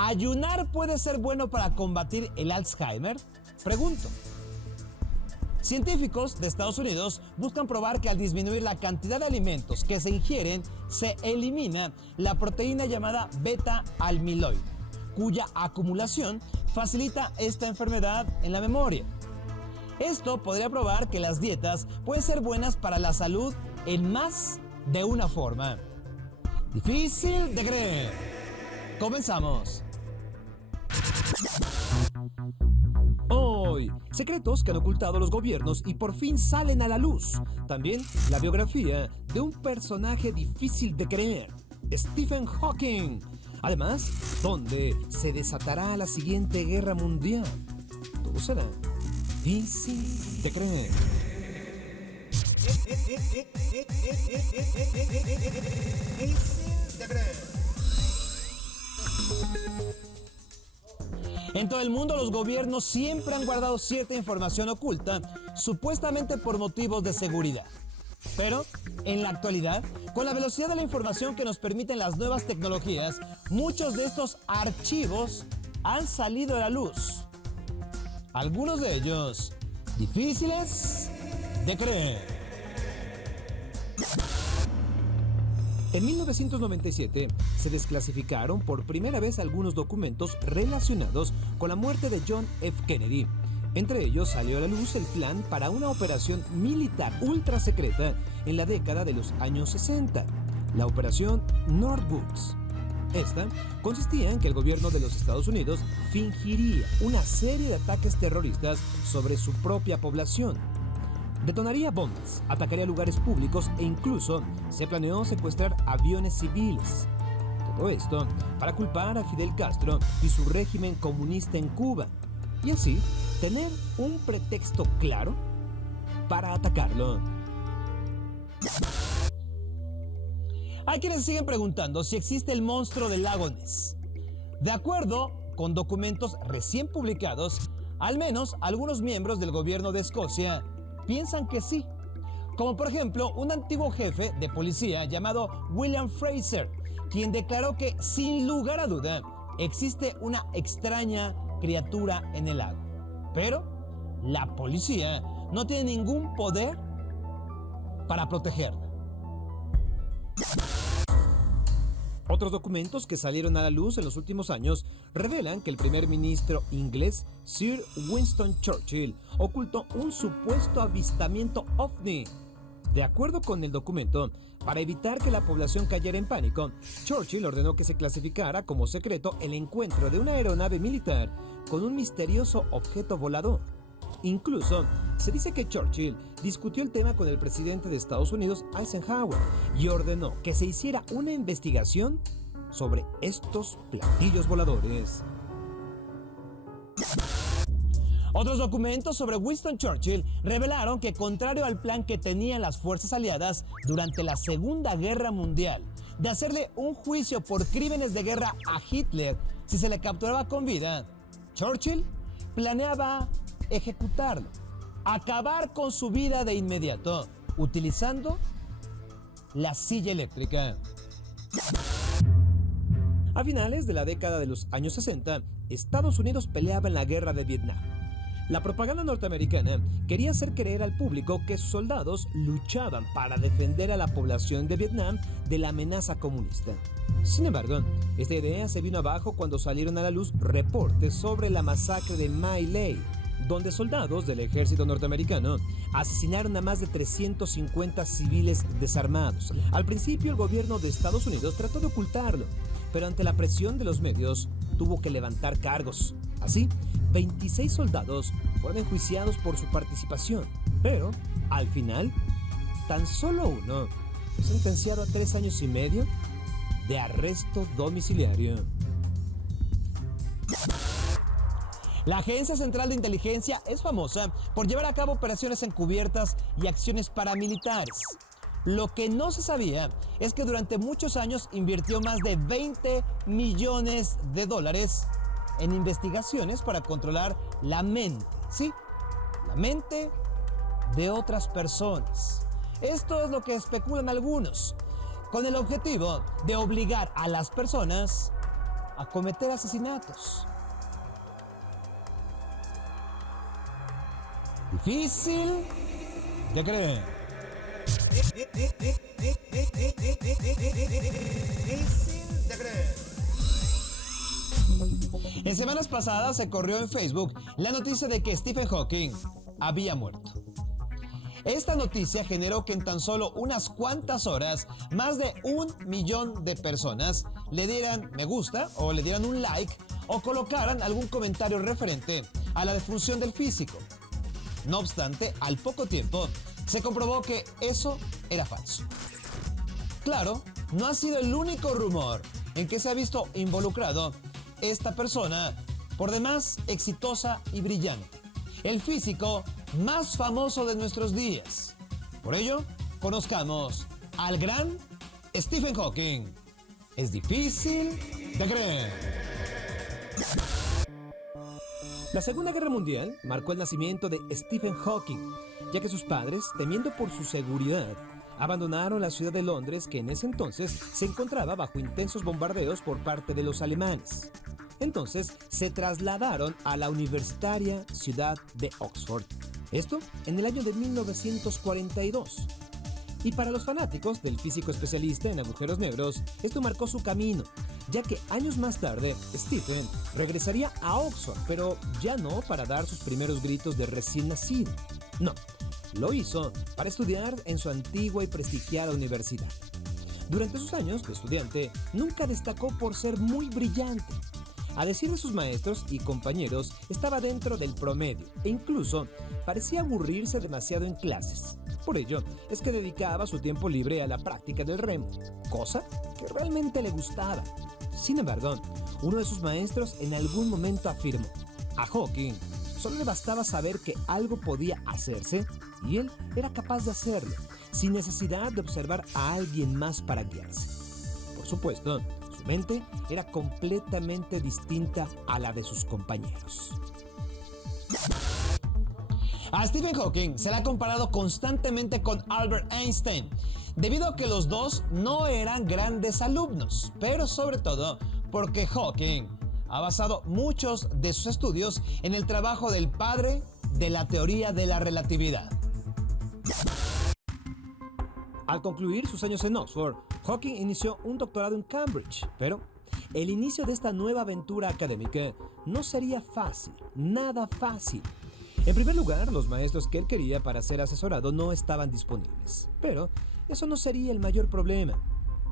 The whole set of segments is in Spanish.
¿Ayunar puede ser bueno para combatir el Alzheimer? Pregunto. Científicos de Estados Unidos buscan probar que al disminuir la cantidad de alimentos que se ingieren, se elimina la proteína llamada beta-amiloide, cuya acumulación facilita esta enfermedad en la memoria. Esto podría probar que las dietas pueden ser buenas para la salud en más de una forma. Difícil de creer. Comenzamos. Hoy, secretos que han ocultado los gobiernos y por fin salen a la luz. También la biografía de un personaje difícil de creer, Stephen Hawking. Además, ¿dónde se desatará la siguiente guerra mundial? Todo será difícil de creer. En todo el mundo, los gobiernos siempre han guardado cierta información oculta, supuestamente por motivos de seguridad. Pero, en la actualidad, con la velocidad de la información que nos permiten las nuevas tecnologías, muchos de estos archivos han salido a la luz. Algunos de ellos difíciles de creer. En 1997 se desclasificaron por primera vez algunos documentos relacionados con la muerte de John F. Kennedy. Entre ellos salió a la luz el plan para una operación militar ultra secreta en la década de los años 60, la Operación Northwoods. Esta consistía en que el gobierno de los Estados Unidos fingiría una serie de ataques terroristas sobre su propia población. Detonaría bombas, atacaría lugares públicos e incluso se planeó secuestrar aviones civiles. Todo esto para culpar a Fidel Castro y su régimen comunista en Cuba y así tener un pretexto claro para atacarlo. Hay quienes siguen preguntando si existe el monstruo del lago Ness. De acuerdo con documentos recién publicados, al menos algunos miembros del gobierno de Escocia piensan que sí, como por ejemplo un antiguo jefe de policía llamado William Fraser, quien declaró que sin lugar a duda existe una extraña criatura en el lago. Pero la policía no tiene ningún poder para protegerla. Otros documentos que salieron a la luz en los últimos años revelan que el primer ministro inglés, Sir Winston Churchill, ocultó un supuesto avistamiento ovni. De acuerdo con el documento, para evitar que la población cayera en pánico, Churchill ordenó que se clasificara como secreto el encuentro de una aeronave militar con un misterioso objeto volador. Incluso, se dice que Churchill discutió el tema con el presidente de Estados Unidos, Eisenhower, y ordenó que se hiciera una investigación sobre estos platillos voladores. Otros documentos sobre Winston Churchill revelaron que, contrario al plan que tenían las fuerzas aliadas durante la Segunda Guerra Mundial, de hacerle un juicio por crímenes de guerra a Hitler si se le capturaba con vida, Churchill planeaba ejecutarlo, acabar con su vida de inmediato, utilizando la silla eléctrica. A finales de la década de los años 60, Estados Unidos peleaba en la guerra de Vietnam. La propaganda norteamericana quería hacer creer al público que sus soldados luchaban para defender a la población de Vietnam de la amenaza comunista. Sin embargo, esta idea se vino abajo cuando salieron a la luz reportes sobre la masacre de My Lai, donde soldados del ejército norteamericano asesinaron a más de 350 civiles desarmados. Al principio, el gobierno de Estados Unidos trató de ocultarlo, pero ante la presión de los medios, tuvo que levantar cargos. Así, 26 soldados fueron enjuiciados por su participación, pero, al final, tan solo uno fue sentenciado a 3 años y medio de arresto domiciliario. La Agencia Central de Inteligencia es famosa por llevar a cabo operaciones encubiertas y acciones paramilitares. Lo que no se sabía es que durante muchos años invirtió más de $20 millones en investigaciones para controlar la mente, ¿sí? La mente de otras personas. Esto es lo que especulan algunos, con el objetivo de obligar a las personas a cometer asesinatos. Difícil de creer. Difícil de creer. En semanas pasadas se corrió en Facebook la noticia de que Stephen Hawking había muerto. Esta noticia generó que en tan solo unas cuantas horas, más de 1 millón de personas le dieran me gusta o le dieran un like o colocaran algún comentario referente a la defunción del físico. No obstante, al poco tiempo se comprobó que eso era falso. Claro, no ha sido el único rumor en que se ha visto involucrado esta persona, por demás exitosa y brillante, el físico más famoso de nuestros días. Por ello, conozcamos al gran Stephen Hawking. Es difícil de creer. La Segunda Guerra Mundial marcó el nacimiento de Stephen Hawking, ya que sus padres, temiendo por su seguridad, abandonaron la ciudad de Londres, que en ese entonces se encontraba bajo intensos bombardeos por parte de los alemanes. Entonces se trasladaron a la universitaria ciudad de Oxford. Esto en el año de 1942. Y para los fanáticos del físico especialista en agujeros negros, esto marcó su camino, ya que años más tarde, Stephen regresaría a Oxford, pero ya no para dar sus primeros gritos de recién nacido. No, lo hizo para estudiar en su antigua y prestigiada universidad. Durante sus años de estudiante, nunca destacó por ser muy brillante. A decir de sus maestros y compañeros, estaba dentro del promedio e incluso parecía aburrirse demasiado en clases. Por ello, es que dedicaba su tiempo libre a la práctica del remo, cosa que realmente le gustaba. Sin embargo, uno de sus maestros en algún momento afirmó: a Hawking solo le bastaba saber que algo podía hacerse y él era capaz de hacerlo, sin necesidad de observar a alguien más para guiarse. Por supuesto, su mente era completamente distinta a la de sus compañeros. A Stephen Hawking se le ha comparado constantemente con Albert Einstein, debido a que los dos no eran grandes alumnos, pero sobre todo porque Hawking ha basado muchos de sus estudios en el trabajo del padre de la teoría de la relatividad. Al concluir sus años en Oxford, Hawking inició un doctorado en Cambridge, pero el inicio de esta nueva aventura académica no sería fácil, nada fácil. En primer lugar, los maestros que él quería para ser asesorado no estaban disponibles, pero eso no sería el mayor problema.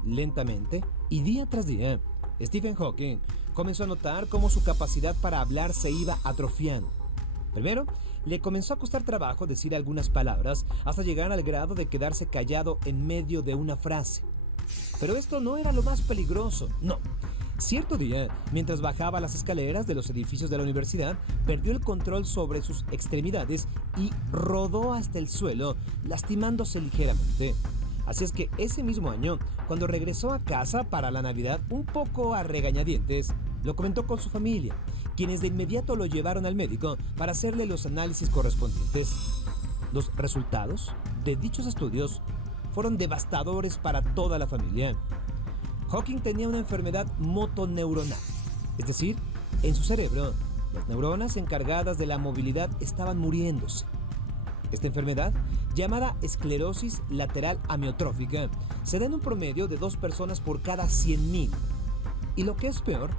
Lentamente y día tras día, Stephen Hawking comenzó a notar cómo su capacidad para hablar se iba atrofiando. Primero, le comenzó a costar trabajo decir algunas palabras hasta llegar al grado de quedarse callado en medio de una frase. Pero esto no era lo más peligroso, no. Cierto día, mientras bajaba las escaleras de los edificios de la universidad, perdió el control sobre sus extremidades y rodó hasta el suelo, lastimándose ligeramente. Así es que ese mismo año, cuando regresó a casa para la Navidad un poco a regañadientes, lo comentó con su familia, quienes de inmediato lo llevaron al médico para hacerle los análisis correspondientes. Los resultados de dichos estudios fueron devastadores para toda la familia. Hawking tenía una enfermedad motoneuronal, es decir, en su cerebro, las neuronas encargadas de la movilidad estaban muriéndose. Esta enfermedad, llamada esclerosis lateral amiotrófica, se da en un promedio de 2 personas por cada 100,000. Y lo que es peor,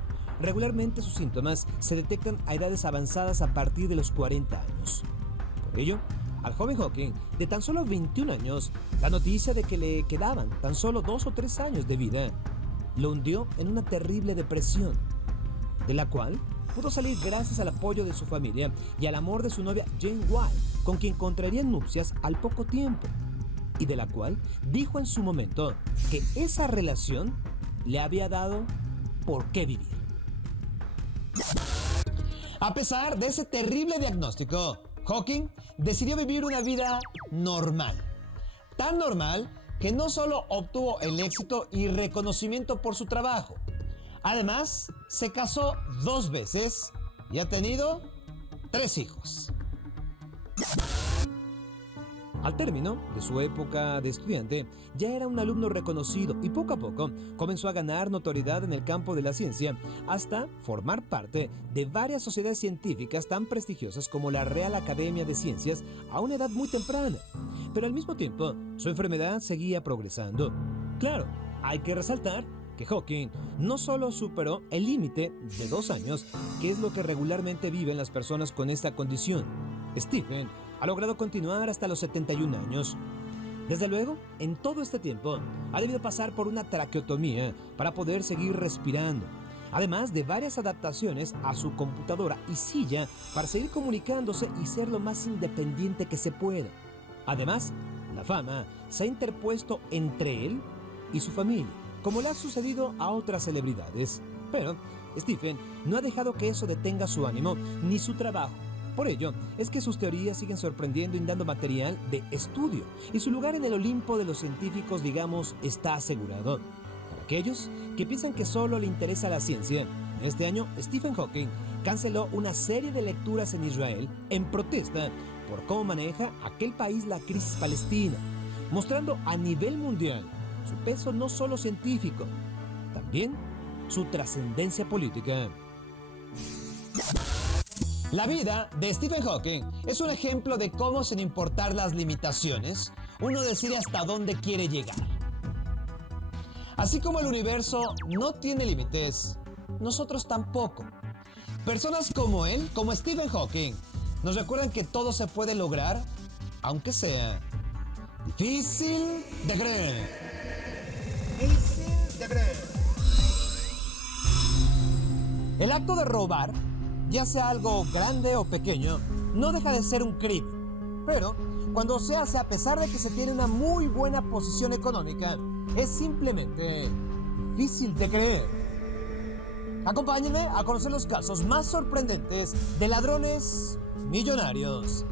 regularmente sus síntomas se detectan a edades avanzadas a partir de los 40 años. Por ello, al joven Hawking, de tan solo 21 años, la noticia de que le quedaban tan solo 2 o 3 años de vida lo hundió en una terrible depresión, de la cual pudo salir gracias al apoyo de su familia y al amor de su novia Jane White, con quien contraería nupcias al poco tiempo, y de la cual dijo en su momento que esa relación le había dado por qué vivir. A pesar de ese terrible diagnóstico, Hawking decidió vivir una vida normal. Tan normal que no solo obtuvo el éxito y reconocimiento por su trabajo, además se casó 2 veces y ha tenido 3 hijos. Al término de su época de estudiante, ya era un alumno reconocido y poco a poco comenzó a ganar notoriedad en el campo de la ciencia hasta formar parte de varias sociedades científicas tan prestigiosas como la Real Academia de Ciencias a una edad muy temprana. Pero al mismo tiempo, su enfermedad seguía progresando. Claro, hay que resaltar que Hawking no solo superó el límite de 2 años, que es lo que regularmente viven las personas con esta condición. Stephen ha logrado continuar hasta los 71 años. Desde luego, en todo este tiempo, ha debido pasar por una traqueotomía para poder seguir respirando, además de varias adaptaciones a su computadora y silla para seguir comunicándose y ser lo más independiente que se pueda. Además, la fama se ha interpuesto entre él y su familia, como le ha sucedido a otras celebridades. Pero Stephen no ha dejado que eso detenga su ánimo ni su trabajo. Por ello, es que sus teorías siguen sorprendiendo y dando material de estudio, y su lugar en el Olimpo de los científicos, digamos, está asegurado. Para aquellos que piensan que solo le interesa la ciencia, este año Stephen Hawking canceló una serie de lecturas en Israel en protesta por cómo maneja aquel país la crisis palestina, mostrando a nivel mundial su peso no solo científico, también su trascendencia política. La vida de Stephen Hawking es un ejemplo de cómo, sin importar las limitaciones, uno decide hasta dónde quiere llegar. Así como el universo no tiene límites, nosotros tampoco. Personas como él, como Stephen Hawking, nos recuerdan que todo se puede lograr, aunque sea difícil de creer. El acto de robar, ya sea algo grande o pequeño, no deja de ser un crimen. Pero cuando se hace a pesar de que se tiene una muy buena posición económica, es simplemente difícil de creer. Acompáñenme a conocer los casos más sorprendentes de ladrones millonarios.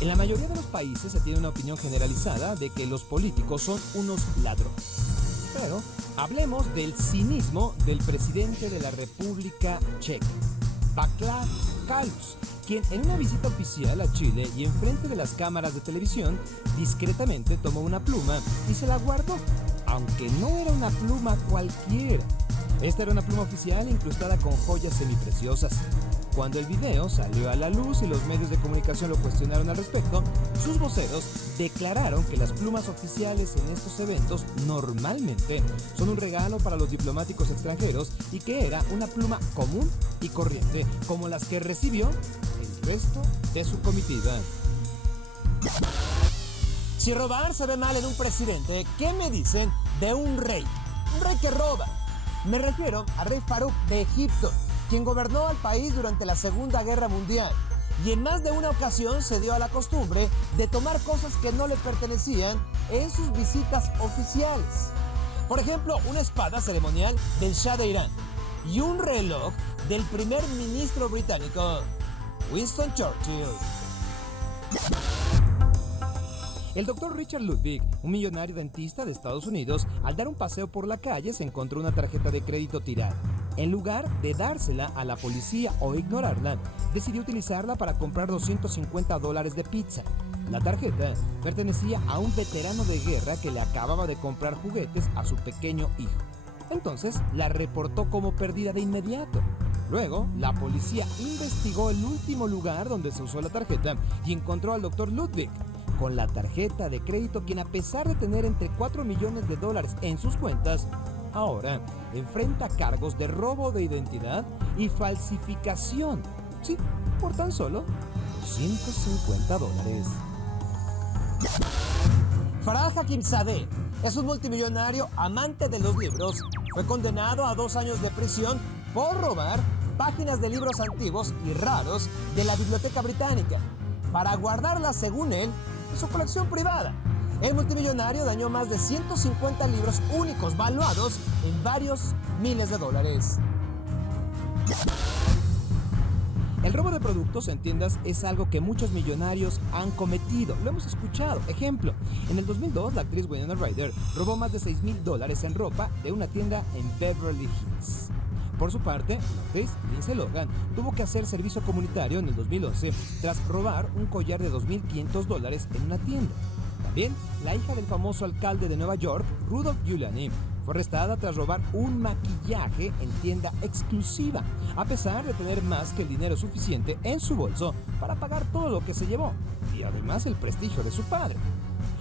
En la mayoría de los países se tiene una opinión generalizada de que los políticos son unos ladrones. Pero hablemos del cinismo del presidente de la República Checa, Václav Klaus, quien en una visita oficial a Chile y enfrente de las cámaras de televisión, discretamente tomó una pluma y se la guardó, aunque no era una pluma cualquiera. Esta era una pluma oficial incrustada con joyas semipreciosas. Cuando el video salió a la luz y los medios de comunicación lo cuestionaron al respecto, sus voceros declararon que las plumas oficiales en estos eventos normalmente son un regalo para los diplomáticos extranjeros y que era una pluma común y corriente, como las que recibió el resto de su comitiva. Si robar se ve mal en un presidente, ¿qué me dicen de un rey? Un rey que roba. Me refiero al rey Farouk de Egipto, quien gobernó al país durante la Segunda Guerra Mundial y en más de una ocasión se dio a la costumbre de tomar cosas que no le pertenecían en sus visitas oficiales. Por ejemplo, una espada ceremonial del Shah de Irán y un reloj del primer ministro británico, Winston Churchill. El doctor Richard Ludwig, un millonario dentista de Estados Unidos, al dar un paseo por la calle se encontró una tarjeta de crédito tirada. En lugar de dársela a la policía o ignorarla, decidió utilizarla para comprar $250 de pizza. La tarjeta pertenecía a un veterano de guerra que le acababa de comprar juguetes a su pequeño hijo. Entonces la reportó como perdida de inmediato. Luego, la policía investigó el último lugar donde se usó la tarjeta y encontró al doctor Ludwig con la tarjeta de crédito, quien a pesar de tener entre $4 millones en sus cuentas, ahora enfrenta cargos de robo de identidad y falsificación. Sí, por tan solo $150. Farah Hakimzadeh es un multimillonario amante de los libros. Fue condenado a 2 años de prisión por robar páginas de libros antiguos y raros de la Biblioteca Británica para guardarlas, según él, en su colección privada. El multimillonario dañó más de 150 libros únicos valuados en varios miles de dólares. El robo de productos en tiendas es algo que muchos millonarios han cometido. Lo hemos escuchado. Ejemplo, en el 2002 la actriz Winona Ryder robó más de $6,000 en ropa de una tienda en Beverly Hills. Por su parte, la actriz Lindsay Lohan tuvo que hacer servicio comunitario en el 2011 tras robar un collar de $2,500 en una tienda. También, la hija del famoso alcalde de Nueva York, Rudolph Giuliani, fue arrestada tras robar un maquillaje en tienda exclusiva, a pesar de tener más que el dinero suficiente en su bolso para pagar todo lo que se llevó, y además el prestigio de su padre.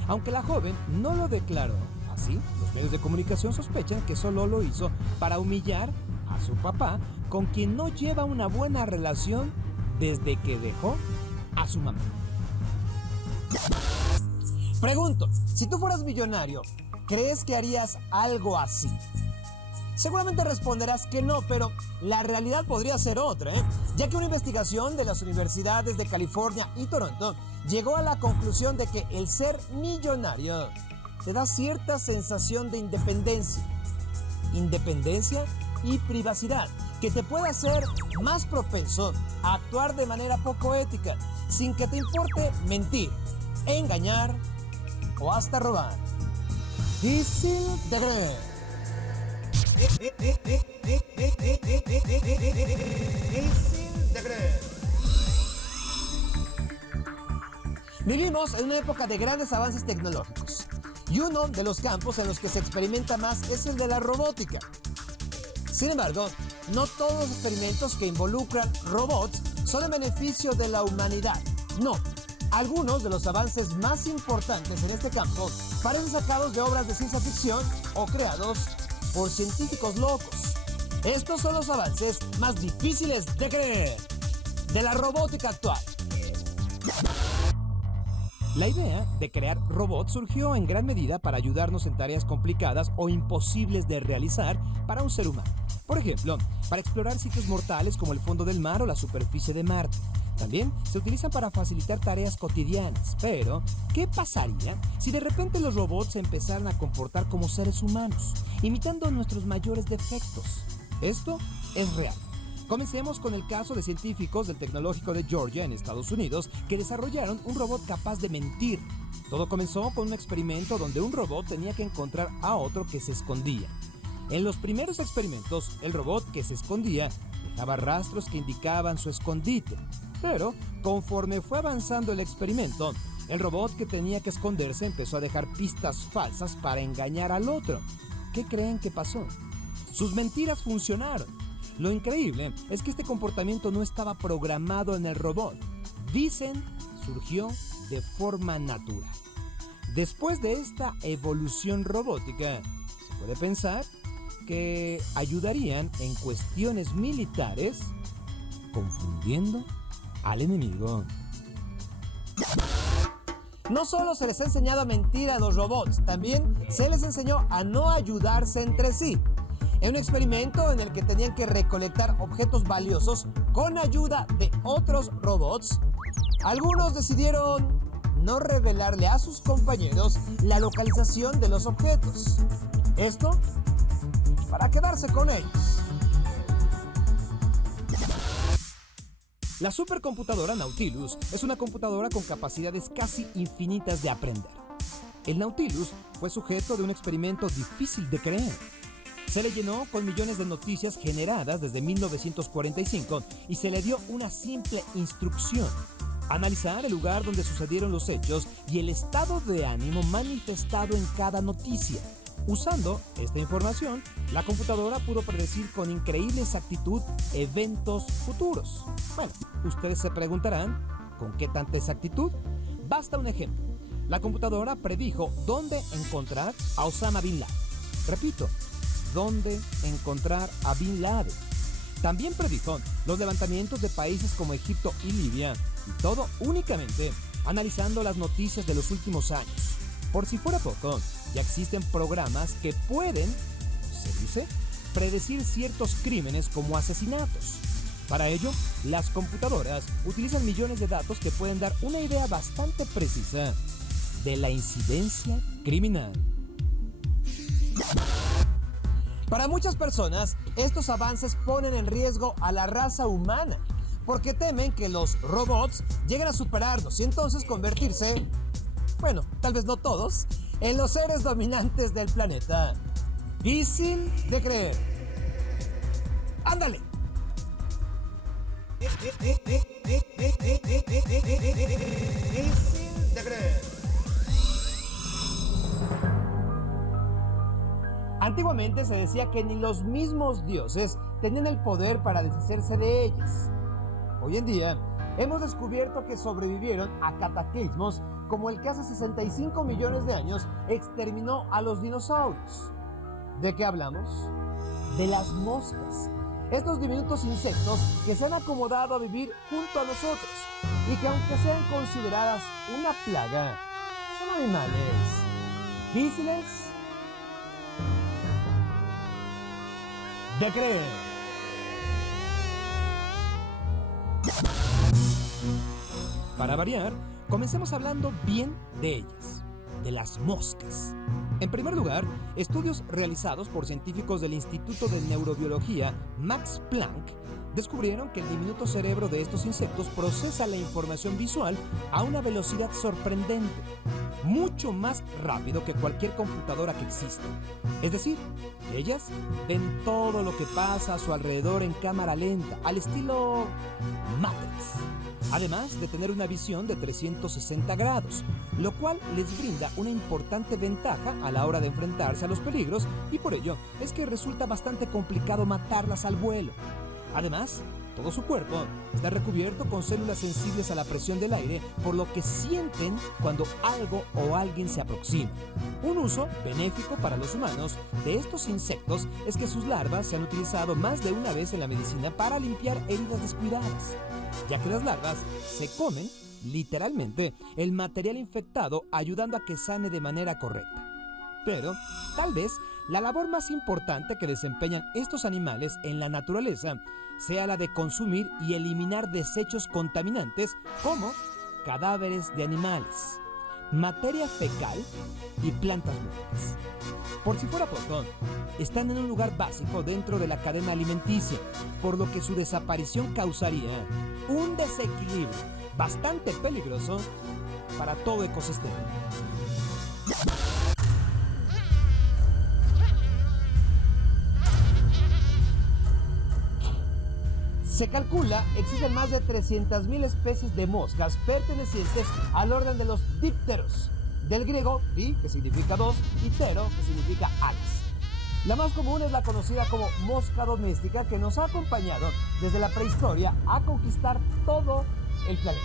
Aunque la joven no lo declaró así, los medios de comunicación sospechan que solo lo hizo para humillar a su papá, con quien no lleva una buena relación desde que dejó a su mamá. Pregunto, si tú fueras millonario, ¿crees que harías algo así? Seguramente responderás que no, pero la realidad podría ser otra, ya que una investigación de las universidades de California y Toronto llegó a la conclusión de que el ser millonario te da cierta sensación de independencia y privacidad, que te puede hacer más propenso a actuar de manera poco ética, sin que te importe mentir, engañar o hasta robar. Difícil de creer. Difícil de creer. Vivimos en una época de grandes avances tecnológicos, y uno de los campos en los que se experimenta más es el de la robótica. Sin embargo, no todos los experimentos que involucran robots son en beneficio de la humanidad. No. Algunos de los avances más importantes en este campo parecen sacados de obras de ciencia ficción o creados por científicos locos. Estos son los avances más difíciles de creer de la robótica actual. La idea de crear robots surgió en gran medida para ayudarnos en tareas complicadas o imposibles de realizar para un ser humano. Por ejemplo, para explorar sitios mortales como el fondo del mar o la superficie de Marte. También se utilizan para facilitar tareas cotidianas. Pero, ¿qué pasaría si de repente los robots se empezaran a comportar como seres humanos, imitando nuestros mayores defectos? Esto es real. Comencemos con el caso de científicos del Tecnológico de Georgia en Estados Unidos que desarrollaron un robot capaz de mentir. Todo comenzó con un experimento donde un robot tenía que encontrar a otro que se escondía. En los primeros experimentos, el robot que se escondía dejaba rastros que indicaban su escondite. Pero, conforme fue avanzando el experimento, el robot que tenía que esconderse empezó a dejar pistas falsas para engañar al otro. ¿Qué creen que pasó? Sus mentiras funcionaron. Lo increíble es que este comportamiento no estaba programado en el robot. Dicen, surgió de forma natural. Después de esta evolución robótica, se puede pensar que ayudarían en cuestiones militares, confundiendo al enemigo. No solo se les ha enseñado a mentir a los robots, también se les enseñó a no ayudarse entre sí. En un experimento en el que tenían que recolectar objetos valiosos con ayuda de otros robots, algunos decidieron no revelarle a sus compañeros la localización de los objetos. Esto para quedarse con ellos. La supercomputadora Nautilus es una computadora con capacidades casi infinitas de aprender. El Nautilus fue sujeto de un experimento difícil de creer. Se le llenó con millones de noticias generadas desde 1945 y se le dio una simple instrucción: analizar el lugar donde sucedieron los hechos y el estado de ánimo manifestado en cada noticia. Usando esta información, la computadora pudo predecir con increíble exactitud eventos futuros. Bueno, ustedes se preguntarán, ¿con qué tanta exactitud? Basta un ejemplo. La computadora predijo dónde encontrar a Osama Bin Laden. Repito, dónde encontrar a Bin Laden. También predijo los levantamientos de países como Egipto y Libia, y todo únicamente analizando las noticias de los últimos años. Por si fuera poco, ya existen programas que pueden, se dice, predecir ciertos crímenes como asesinatos. Para ello, las computadoras utilizan millones de datos que pueden dar una idea bastante precisa de la incidencia criminal. Para muchas personas, estos avances ponen en riesgo a la raza humana, porque temen que los robots lleguen a superarnos y entonces convertirse, bueno, tal vez no todos, en los seres dominantes del planeta. Difícil de creer. ¡Ándale! Antiguamente se decía que ni los mismos dioses tenían el poder para deshacerse de ellas. Hoy en día, hemos descubierto que sobrevivieron a cataclismos como el que hace 65 millones de años exterminó a los dinosaurios. ¿De qué hablamos? De las moscas. Estos diminutos insectos que se han acomodado a vivir junto a nosotros y que, aunque sean consideradas una plaga, son animales difíciles de creer. Para variar, comencemos hablando bien de ellas, de las moscas. En primer lugar, estudios realizados por científicos del Instituto de Neurobiología Max Planck descubrieron que el diminuto cerebro de estos insectos procesa la información visual a una velocidad sorprendente, mucho más rápido que cualquier computadora que exista. Es decir, ellas ven todo lo que pasa a su alrededor en cámara lenta, al estilo Matrix. Además de tener una visión de 360 grados, lo cual les brinda una importante ventaja a la hora de enfrentarse a los peligros, y por ello es que resulta bastante complicado matarlas al vuelo. Además, todo su cuerpo está recubierto con células sensibles a la presión del aire, por lo que sienten cuando algo o alguien se aproxima. Un uso benéfico para los humanos de estos insectos es que sus larvas se han utilizado más de una vez en la medicina para limpiar heridas descuidadas, ya que las larvas se comen, literalmente, el material infectado, ayudando a que sane de manera correcta. Pero, tal vez, la labor más importante que desempeñan estos animales en la naturaleza sea la de consumir y eliminar desechos contaminantes como cadáveres de animales, materia fecal y plantas muertas. Por si fuera poco, están en un lugar básico dentro de la cadena alimenticia, por lo que su desaparición causaría un desequilibrio bastante peligroso para todo ecosistema. Se calcula existen más de 300.000 especies de moscas pertenecientes al orden de los dípteros, del griego di, que significa dos, y tero, que significa alas. La más común es la conocida como mosca doméstica, que nos ha acompañado desde la prehistoria a conquistar todo el planeta.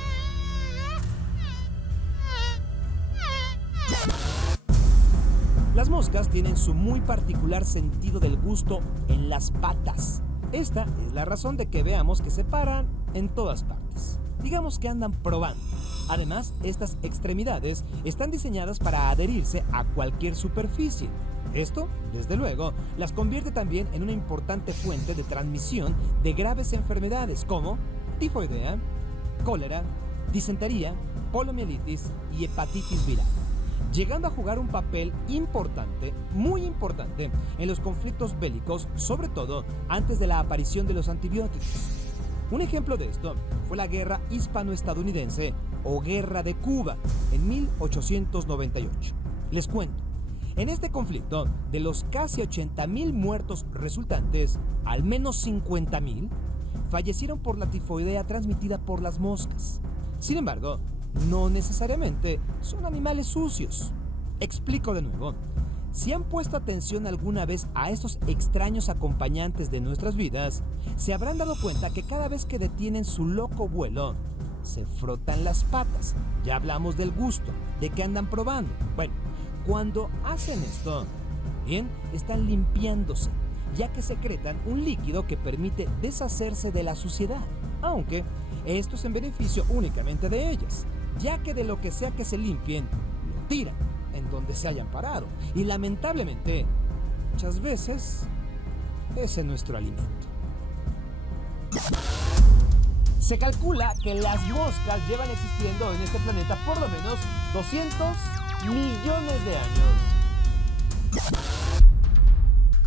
Las moscas tienen su muy particular sentido del gusto en las patas. Esta es la razón de que veamos que se paran en todas partes. Digamos que andan probando. Además, estas extremidades están diseñadas para adherirse a cualquier superficie. Esto, desde luego, las convierte también en una importante fuente de transmisión de graves enfermedades como tifoidea, cólera, disentería, poliomielitis y hepatitis viral, llegando a jugar un papel importante, muy importante, en los conflictos bélicos, sobre todo antes de la aparición de los antibióticos. Un ejemplo de esto fue la Guerra Hispano-Estadounidense o Guerra de Cuba en 1898. Les cuento, en este conflicto, de los casi 80.000 muertos resultantes, al menos 50.000 fallecieron por la tifoidea transmitida por las moscas. Sin embargo, no necesariamente son animales sucios. Explico de nuevo. Si han puesto atención alguna vez a estos extraños acompañantes de nuestras vidas, se habrán dado cuenta que cada vez que detienen su loco vuelo, se frotan las patas. Ya hablamos del gusto, de que andan probando. Bueno, cuando hacen esto, bien, están limpiándose, ya que secretan un líquido que permite deshacerse de la suciedad, aunque esto es en beneficio únicamente de ellas, ya que de lo que sea que se limpien, lo tiran en donde se hayan parado, y lamentablemente, muchas veces, ese es nuestro alimento. Se calcula que las moscas llevan existiendo en este planeta por lo menos 200 millones de años.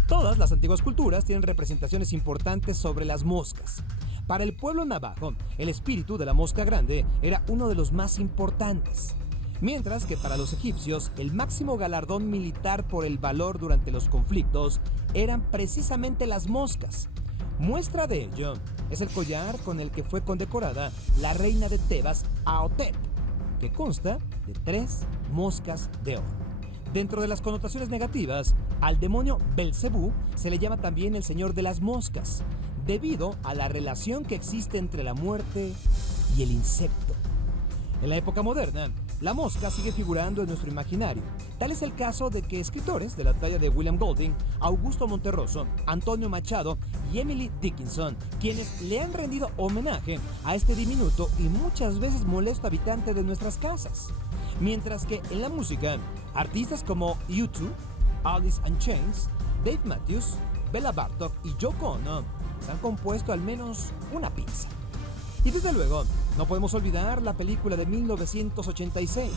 Todas las antiguas culturas tienen representaciones importantes sobre las moscas. Para el pueblo navajo, el espíritu de la mosca grande era uno de los más importantes, mientras que para los egipcios el máximo galardón militar por el valor durante los conflictos eran precisamente las moscas. Muestra de ello es el collar con el que fue condecorada la reina de Tebas, Aotep, que consta de 3 moscas de oro. Dentro de las connotaciones negativas, al demonio Belcebú se le llama también el señor de las moscas, debido a la relación que existe entre la muerte y el insecto. En la época moderna, la mosca sigue figurando en nuestro imaginario. Tal es el caso de que escritores de la talla de William Golding, Augusto Monterroso, Antonio Machado y Emily Dickinson, quienes le han rendido homenaje a este diminuto y muchas veces molesto habitante de nuestras casas. Mientras que en la música, artistas como U2, Alice in Chains, Dave Matthews, Bella Bartok y Yoko Ono se han compuesto al menos una pieza. Y desde luego, no podemos olvidar la película de 1986,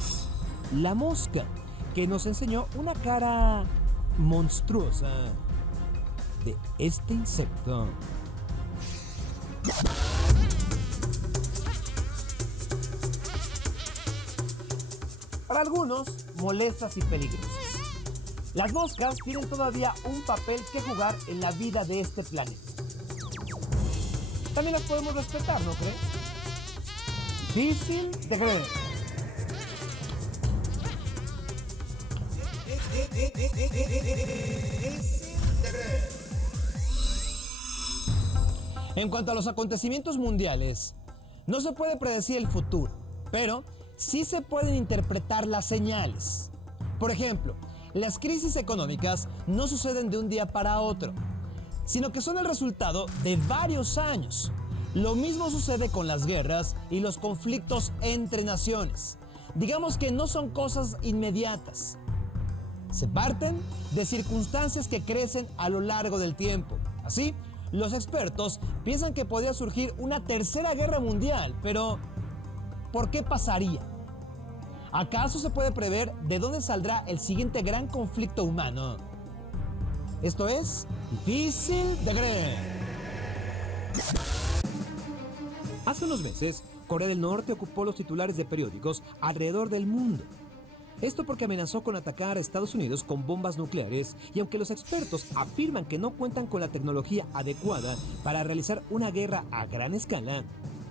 La Mosca, que nos enseñó una cara monstruosa de este insecto. Para algunos, molestas y peligrosas. Las moscas tienen todavía un papel que jugar en la vida de este planeta. También las podemos respetar, ¿no crees? Difícil de creer. En cuanto a los acontecimientos mundiales, no se puede predecir el futuro, pero sí se pueden interpretar las señales. Por ejemplo, las crisis económicas no suceden de un día para otro, sino que son el resultado de varios años. Lo mismo sucede con las guerras y los conflictos entre naciones. Digamos que no son cosas inmediatas. Se parten de circunstancias que crecen a lo largo del tiempo. Así, los expertos piensan que podría surgir una tercera guerra mundial, pero ¿por qué pasaría? ¿Acaso se puede prever de dónde saldrá el siguiente gran conflicto humano? Esto es difícil de creer. Hace unos meses, Corea del Norte ocupó los titulares de periódicos alrededor del mundo. Esto porque amenazó con atacar a Estados Unidos con bombas nucleares, y aunque los expertos afirman que no cuentan con la tecnología adecuada para realizar una guerra a gran escala,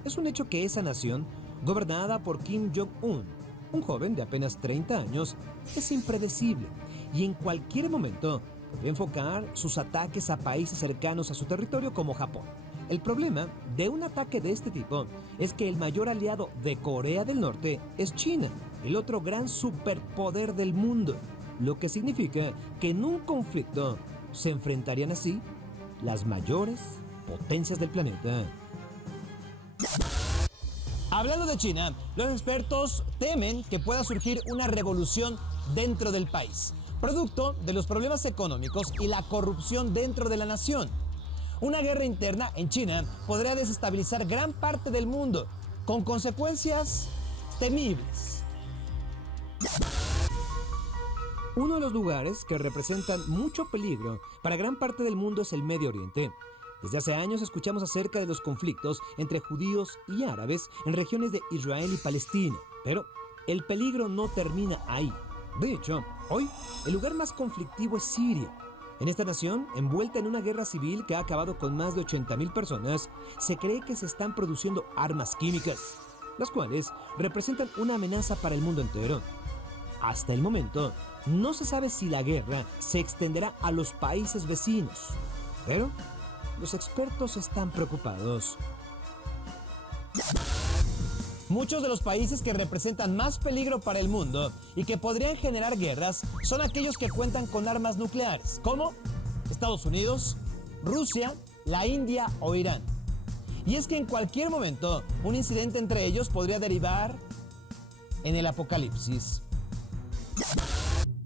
es un hecho que esa nación, gobernada por Kim Jong-un, un joven de apenas 30 años, es impredecible y en cualquier momento puede enfocar sus ataques a países cercanos a su territorio como Japón. El problema de un ataque de este tipo es que el mayor aliado de Corea del Norte es China, el otro gran superpoder del mundo, lo que significa que en un conflicto se enfrentarían así las mayores potencias del planeta. Hablando de China, los expertos temen que pueda surgir una revolución dentro del país, producto de los problemas económicos y la corrupción dentro de la nación. Una guerra interna en China podría desestabilizar gran parte del mundo, con consecuencias temibles. Uno de los lugares que representan mucho peligro para gran parte del mundo es el Medio Oriente. Desde hace años escuchamos acerca de los conflictos entre judíos y árabes en regiones de Israel y Palestina, pero el peligro no termina ahí. De hecho, hoy el lugar más conflictivo es Siria. En esta nación, envuelta en una guerra civil que ha acabado con más de 80,000 personas, se cree que se están produciendo armas químicas, las cuales representan una amenaza para el mundo entero. Hasta el momento, no se sabe si la guerra se extenderá a los países vecinos, pero los expertos están preocupados. Muchos de los países que representan más peligro para el mundo y que podrían generar guerras son aquellos que cuentan con armas nucleares, como Estados Unidos, Rusia, la India o Irán. Y es que en cualquier momento, un incidente entre ellos podría derivar en el apocalipsis.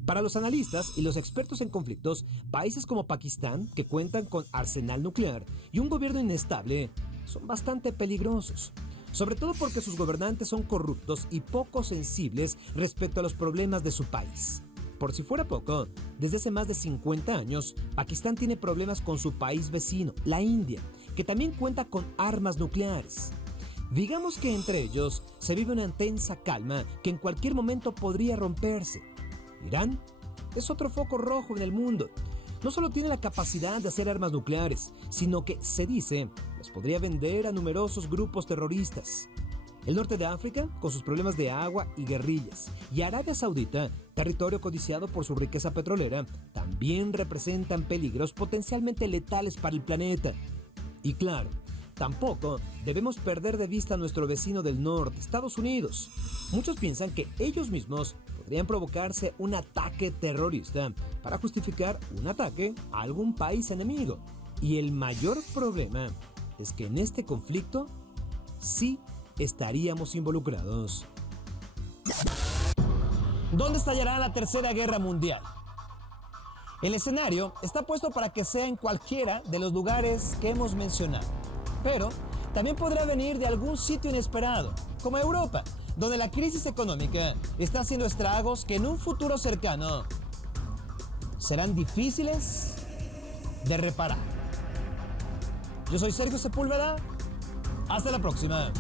Para los analistas y los expertos en conflictos, países como Pakistán, que cuentan con arsenal nuclear y un gobierno inestable, son bastante peligrosos. Sobre todo porque sus gobernantes son corruptos y poco sensibles respecto a los problemas de su país. Por si fuera poco, desde hace más de 50 años, Pakistán tiene problemas con su país vecino, la India, que también cuenta con armas nucleares. Digamos que entre ellos se vive una tensa calma que en cualquier momento podría romperse. Irán es otro foco rojo en el mundo. no solo tiene la capacidad de hacer armas nucleares, sino que, se dice, las podría vender a numerosos grupos terroristas. El norte de África, con sus problemas de agua y guerrillas, y Arabia Saudita, territorio codiciado por su riqueza petrolera, también representan peligros potencialmente letales para el planeta. Y claro, tampoco debemos perder de vista a nuestro vecino del norte, Estados Unidos. Muchos piensan que ellos mismos podrían provocarse un ataque terrorista para justificar un ataque a algún país enemigo. Y el mayor problema es que en este conflicto sí estaríamos involucrados. ¿Dónde estallará la Tercera Guerra Mundial? El escenario está puesto para que sea en cualquiera de los lugares que hemos mencionado, pero también podrá venir de algún sitio inesperado, como Europa, donde la crisis económica está haciendo estragos que en un futuro cercano serán difíciles de reparar. Yo soy Sergio Sepúlveda. Hasta la próxima.